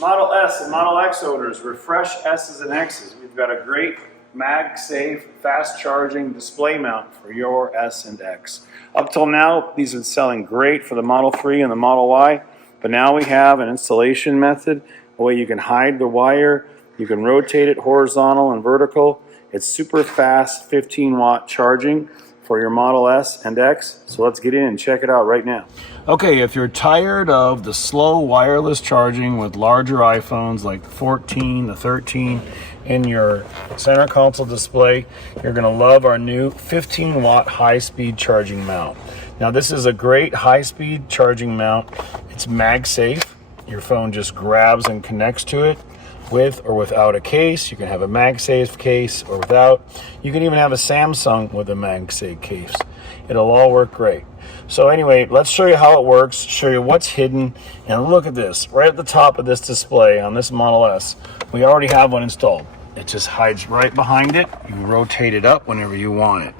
Model S and Model X owners, refresh S's and X's. We've got a great MagSafe fast charging display mount for your S and X. Up till now, these have been selling great for the Model 3 and the Model Y, but now we have an installation method, a way you can hide the wire, you can rotate it horizontal and vertical. It's super fast 15-watt charging for your Model S and X. So let's get in and check it out right now. Okay, if you're tired of the slow wireless charging with larger iPhones like the 14, the 13 in your center console display, you're going to love our new 15-watt high-speed charging mount. Now this is a great high-speed charging mount. It's MagSafe. Your phone just grabs and connects to it with or without a case. You can have a MagSafe case or without. You can even have a Samsung with a MagSafe case. It'll all work great. So anyway, let's show you how it works, show you what's hidden, and look at this. Right at the top of this display on this Model S, we already have one installed. It just hides right behind it. You rotate it up whenever you want it.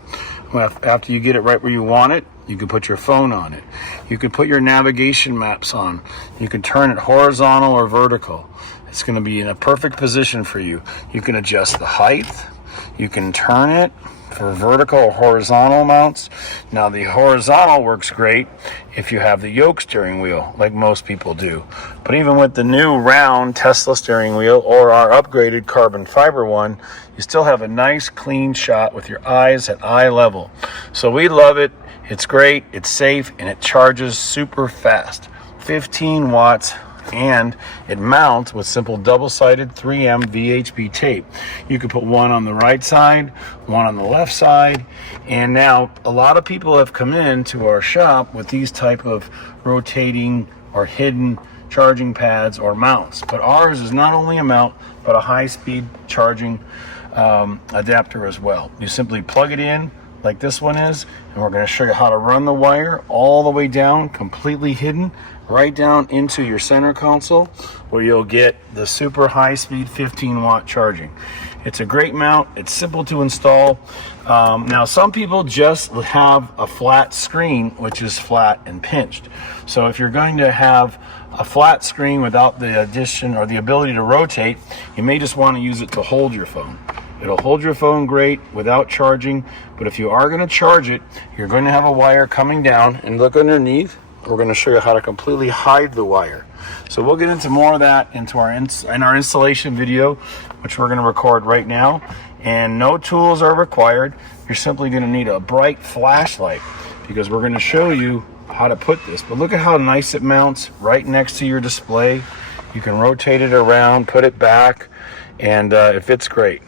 After you get it right where you want it, you can put your phone on it. You can put your navigation maps on. You can turn it horizontal or vertical. It's going to be in a perfect position for you. You can adjust the height. You can turn it for vertical or horizontal mounts. Now the horizontal works great if you have the yoke steering wheel, like most people do. But even with the new round Tesla steering wheel or our upgraded carbon fiber one, you still have a nice clean shot with your eyes at eye level. So we love it. It's great, it's safe, and it charges super fast. 15 watts. And it mounts with simple double-sided 3M VHB tape. You can put one on the right side, one on the left side, and now a lot of people have come in to our shop with these type of rotating or hidden charging pads or mounts. But ours is not only a mount, but a high-speed charging adapter as well. You simply plug it in like this one is, and we're going to show you how to run the wire all the way down, completely hidden, right down into your center console, where you'll get the super high-speed 15-watt charging. It's a great mount. It's simple to install. Now, some people just have a flat screen, which is flat and pinched. So if you're going to have a flat screen without the addition or the ability to rotate, you may just want to use it to hold your phone. It'll hold your phone great without charging, but if you are going to charge it, you're going to have a wire coming down, and look underneath. We're going to show you how to completely hide the wire. So we'll get into more of that in our installation video, which we're going to record right now. And no tools are required. You're simply going to need a bright flashlight, because we're going to show you how to put this. But look at how nice it mounts right next to your display. You can rotate it around, put it back, and it fits great.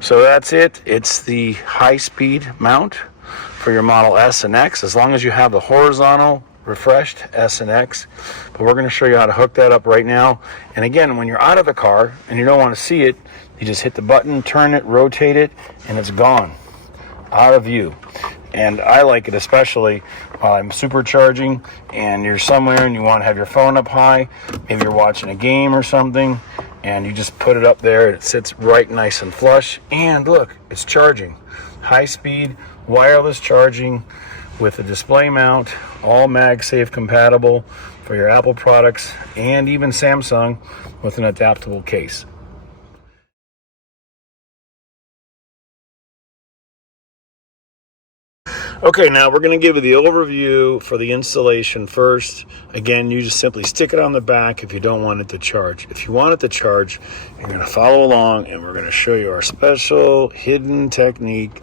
So that's it. It's the high-speed mount for your Model S and X, as long as you have the horizontal refreshed S and X. But we're going to show you how to hook that up right now. And again, when you're out of the car and you don't want to see it, you just hit the button, turn it, rotate it, and it's gone, out of view. And I like it especially while I'm supercharging and you're somewhere and you want to have your phone up high. Maybe you're watching a game or something, and you just put it up there and it sits right nice and flush. And look, it's charging. High-speed wireless charging with a display mount, all MagSafe compatible for your Apple products, and even Samsung with an adaptable case. Okay, now we're going to give you the overview for the installation first. Again, you just simply stick it on the back if you don't want it to charge. If you want it to charge, you're going to follow along, and we're going to show you our special hidden technique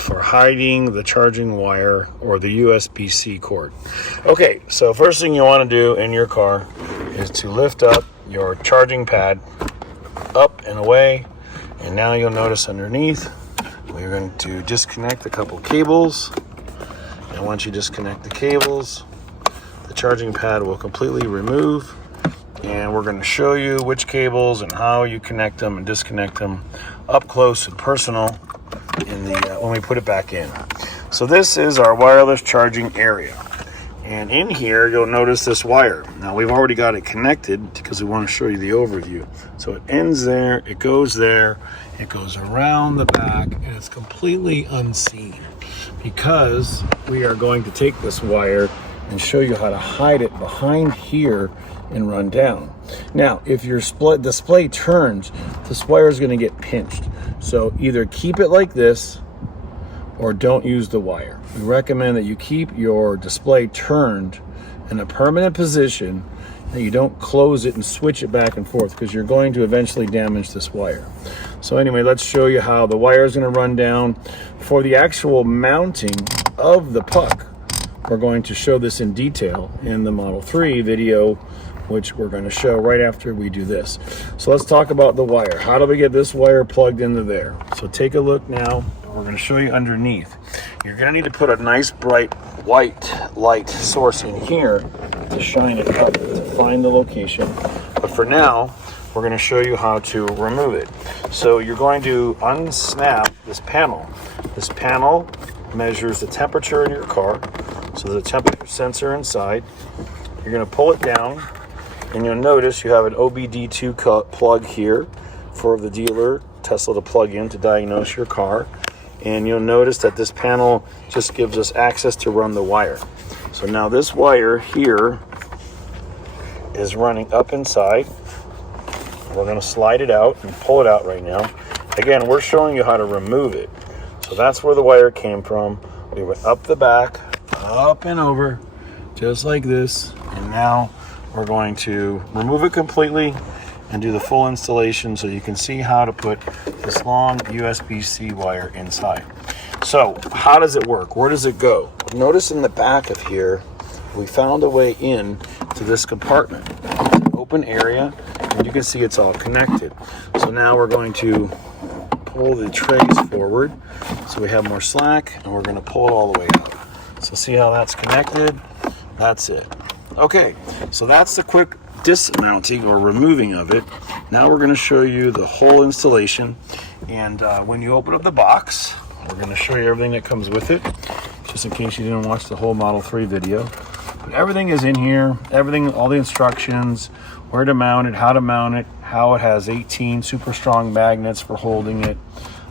for hiding the charging wire or the USB-C cord. Okay, so first thing you want to do in your car is to lift up your charging pad up and away, and now you'll notice underneath we're going to disconnect a couple cables, and once you disconnect the cables, the charging pad will completely remove, and we're going to show you which cables and how you connect them and disconnect them up close and personal in the when we put it back in. So this is our wireless charging area, and in here you'll notice this wire. Now we've already got it connected because we want to show you the overview. So it ends there, it goes there, it goes around the back, and it's completely unseen because we are going to take this wire and show you how to hide it behind here and run down. Now, if your display turns, this wire is going to get pinched. So either keep it like this or don't use the wire. We recommend that you keep your display turned in a permanent position, that you don't close it and switch it back and forth, because you're going to eventually damage this wire. So anyway, let's show you how the wire is going to run down. For the actual mounting of the puck, we're going to show this in detail in the Model 3 video, which we're going to show right after we do this. So let's talk about the wire. How do we get this wire plugged into there? So take a look now. We're going to show you underneath. You're going to need to put a nice bright white light source in here to shine it up to find the location. But for now, we're going to show you how to remove it. So you're going to unsnap this panel. This panel measures the temperature in your car. So there's a temperature sensor inside. You're going to pull it down, and you'll notice you have an OBD2 plug here for the dealer Tesla to plug in to diagnose your car. And you'll notice that this panel just gives us access to run the wire. So now this wire here is running up inside. We're going to slide it out and pull it out right now. Again, we're showing you how to remove it. So that's where the wire came from. We went up the back, up and over, just like this. And now we're going to remove it completely and do the full installation so you can see how to put this long USB-C wire inside. So how does it work? Where does it go? Notice in the back of here, we found a way in to this compartment. Open area, and you can see it's all connected. So now we're going to pull the trays forward so we have more slack, and we're going to pull it all the way out. So see how that's connected? That's it. Okay, so that's the quick dismounting or removing of it. Now we're going to show you the whole installation, and when you open up the box, we're going to show you everything that comes with it, just in case you didn't watch the whole Model 3 video. But everything is in here, everything, all the instructions, where to mount it, how it has 18 super strong magnets for holding it.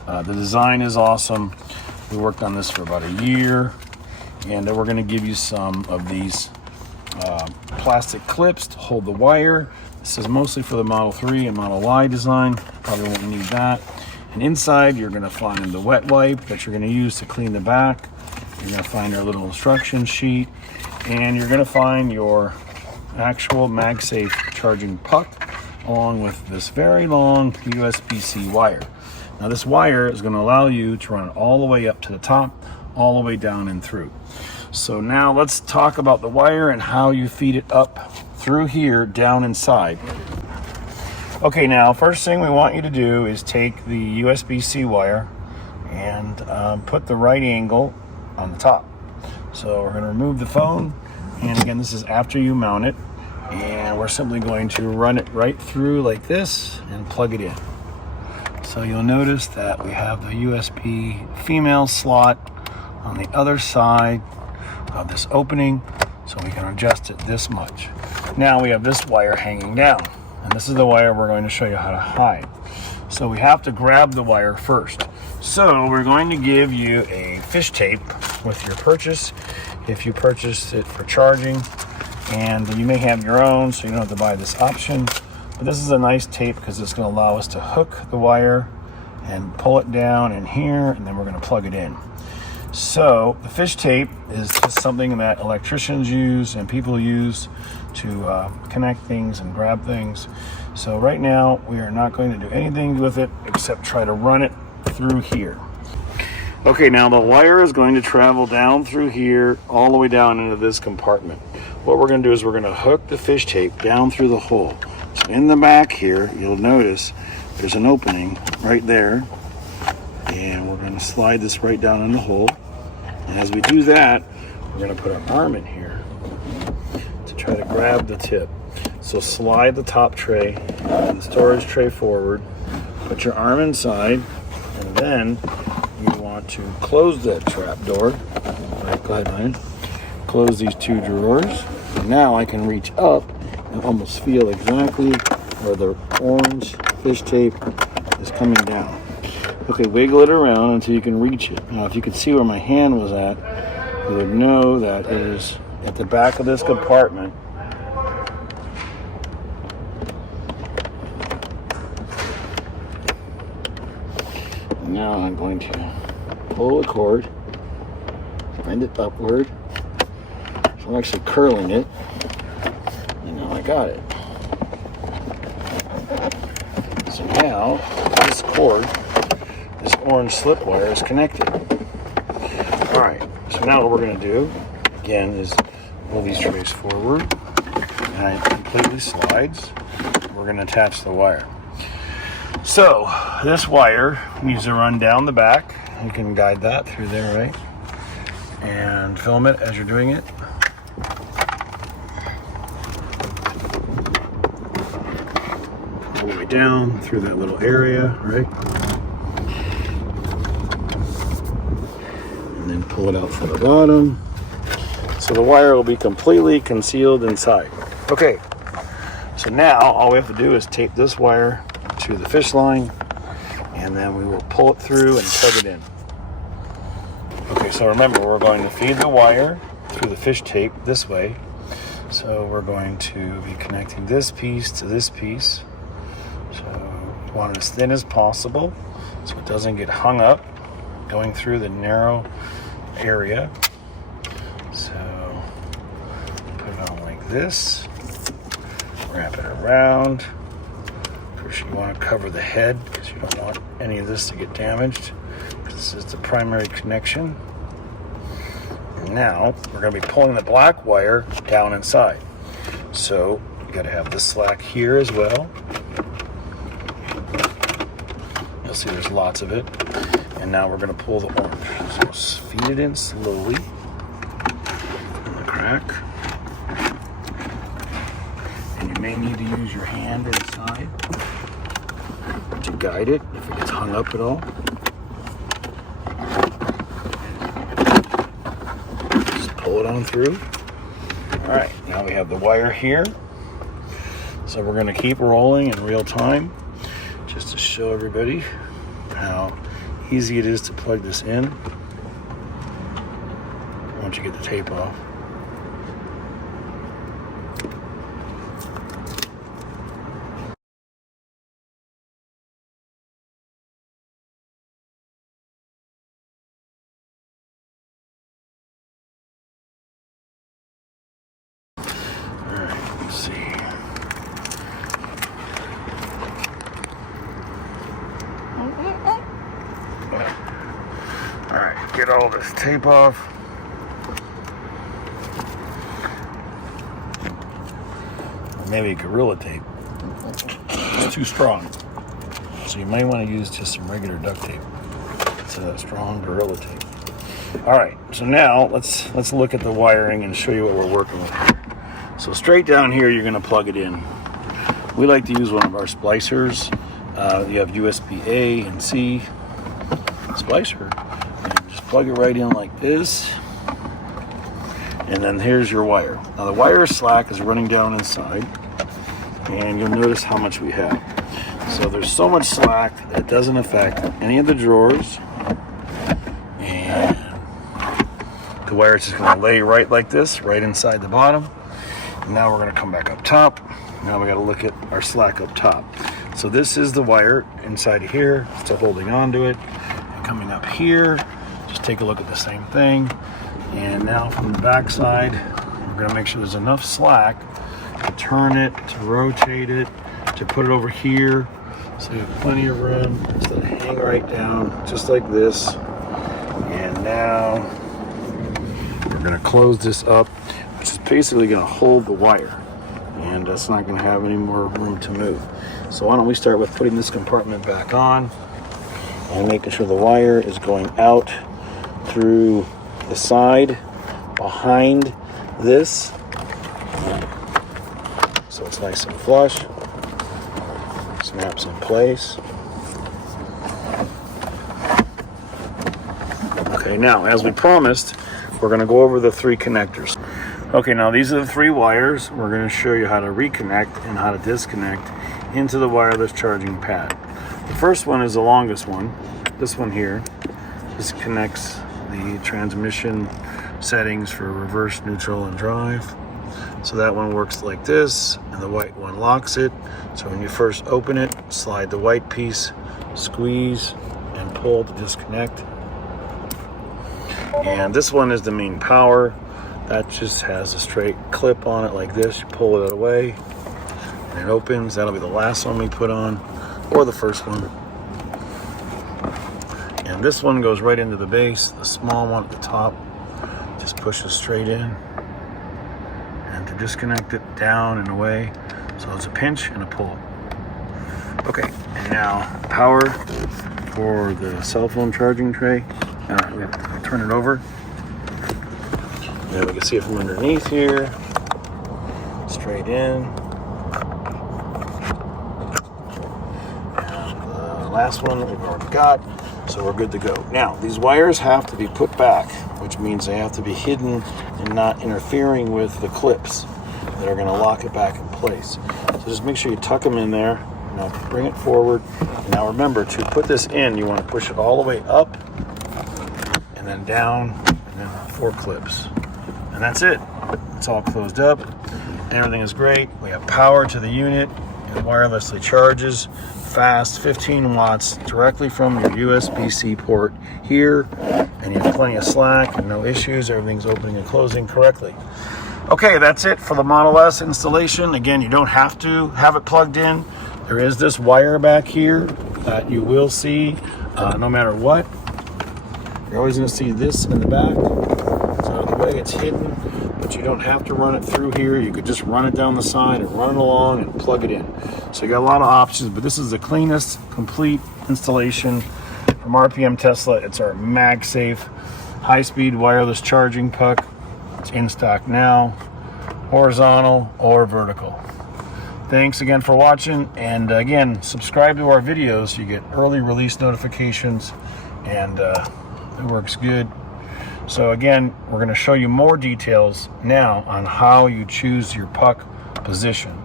The design is awesome. We worked on this for about a year, and we're going to give you some of these plastic clips to hold the wire. This is mostly for the Model 3 and Model Y design. Probably won't need that. And inside, you're going to find the wet wipe that you're going to use to clean the back. You're going to find our little instruction sheet, and you're going to find your actual MagSafe charging puck, along with this very long USB-C wire. Now this wire is going to allow you to run all the way up to the top, all the way down and through. So now let's talk about the wire and how you feed it up through here down inside. Okay, now first thing we want you to do is take the USB-C wire and put the right angle on the top. So we're going to remove the phone, and again, this is after you mount it, and we're simply going to run it right through like this and plug it in. So you'll notice that we have the USB female slot on the other side of this opening, so we can adjust it this much. Now we have this wire hanging down, and this is the wire we're going to show you how to hide. So we have to grab the wire first. So we're going to give you a fish tape with your purchase if you purchased it for charging, and you may have your own, so you don't have to buy this option. But this is a nice tape because it's going to allow us to hook the wire and pull it down in here, and then we're going to plug it in. So the fish tape is just something that electricians use and people use to connect things and grab things. So right now we are not going to do anything with it except try to run it through here. Okay, now the wire is going to travel down through here all the way down into this compartment. What we're going to do is we're going to hook the fish tape down through the hole. So in the back here, you'll notice there's an opening right there, and we're going to slide this right down in the hole. And as we do that, we're going to put our arm in here to try to grab the tip. So slide the top tray and the storage tray forward, put your arm inside, and then you want to close that trap door. All right, go ahead, Ryan. Close these two drawers. And now I can reach up and almost feel exactly where the orange fish tape is coming down. Okay, wiggle it around until you can reach it. Now, if you could see where my hand was at, you would know that it is at the back of this compartment. Now I'm going to pull the cord, bend it upward. So I'm actually curling it, and now I got it. So now this cord, this orange slip wire is connected. All right, so now what we're going to do, again, is pull these trays forward, and it completely slides. We're going to attach the wire. So this wire needs to run down the back. You can guide that through there, right? And film it as you're doing it. All the way down through that little area, right? And then pull it out from the bottom. So the wire will be completely concealed inside. Okay, so now all we have to do is tape this wire to the fish line, and then we will pull it through and plug it in. Okay, so remember, we're going to feed the wire through the fish tape this way. So we're going to be connecting this piece to this piece. So we want it as thin as possible so it doesn't get hung up going through the narrow area. So put it on like this, wrap it around. First you want to cover the head because you don't want any of this to get damaged. This is the primary connection. And now we're going to be pulling the black wire down inside. So you got to have this slack here as well. You'll see there's lots of it. And now we're going to pull the orange. So feed it in slowly. In the crack. And you may need to use your hand inside to guide it if it gets hung up at all. Just pull it on through. All right, now we have the wire here. So we're going to keep rolling in real time just to show everybody how easy it is to plug this in once you get the tape off. Alright, get all this tape off. Maybe Gorilla tape. It's too strong. So you might want to use just some regular duct tape instead of strong Gorilla tape. Alright, so now let's look at the wiring and show you what we're working with here. So straight down here you're going to plug it in. We like to use one of our splicers. You have USB A and C splicer. And just plug it right in like this. And then here's your wire. Now the wire slack is running down inside. And you'll notice how much we have. So there's so much slack that it doesn't affect any of the drawers. And the wire is just going to lay right like this, right inside the bottom. And now we're going to come back up top. Now we got to look at our slack up top. So this is the wire inside of here, still holding on to it. And coming up here, just take a look at the same thing. And now from the back side, we're going to make sure there's enough slack to turn it, to rotate it, to put it over here. So you have plenty of room to hang right down, just like this. And now we're going to close this up, which is basically going to hold the wire. And it's not going to have any more room to move. So why don't we start with putting this compartment back on and making sure the wire is going out through the side behind this, so it's nice and flush. Snaps in place. Okay, now as we promised, we're going to go over the three connectors. Okay, now these are the three wires. We're going to show you how to reconnect and how to disconnect into the wireless charging pad. The first one is the longest one. This one here. This connects the transmission settings for reverse, neutral, and drive. So that one works like this, and the white one locks it. So when you first open it, slide the white piece, squeeze, and pull to disconnect. And this one is the main power. That just has a straight clip on it like this. You pull it away and it opens. That'll be the last one we put on, or the first one. And this one goes right into the base. The small one at the top just pushes straight in. And to disconnect it, down and away. So it's a pinch and a pull. Okay, and now power for the cell phone charging tray. We have to turn it over. And we can see it from underneath here. Straight in. And the last one we've already got. So we're good to go. Now, these wires have to be put back, which means they have to be hidden and not interfering with the clips that are going to lock it back in place. So just make sure you tuck them in there. Now bring it forward. Now remember, to put this in, you want to push it all the way up and then down, and then 4 clips. And that's it. It's all closed up. Everything is great. We have power to the unit. It wirelessly charges fast, 15 watts directly from your USB-C port here. And you have plenty of slack and no issues. Everything's opening and closing correctly. Okay, that's it for the Model S installation. Again, you don't have to have it plugged in. There is this wire back here that you will see no matter what. You're always going to see this in the back. It's out of the way, it's hidden, but you don't have to run it through here. You could just run it down the side and run it along and plug it in. So you got a lot of options, but this is the cleanest, complete installation from RPM Tesla. It's our MagSafe high-speed wireless charging puck. It's in stock now, horizontal or vertical. Thanks again for watching, and again, subscribe to our videos so you get early release notifications, and it works good. So again, we're going to show you more details now on how you choose your puck position.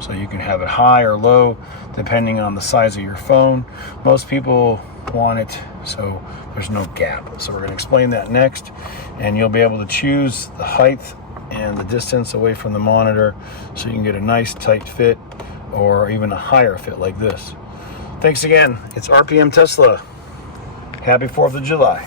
So you can have it high or low depending on the size of your phone. Most people want it so there's no gap. So we're going to explain that next, and you'll be able to choose the height and the distance away from the monitor so you can get a nice tight fit or even a higher fit like this. Thanks again. It's RPM Tesla. Happy 4th of July.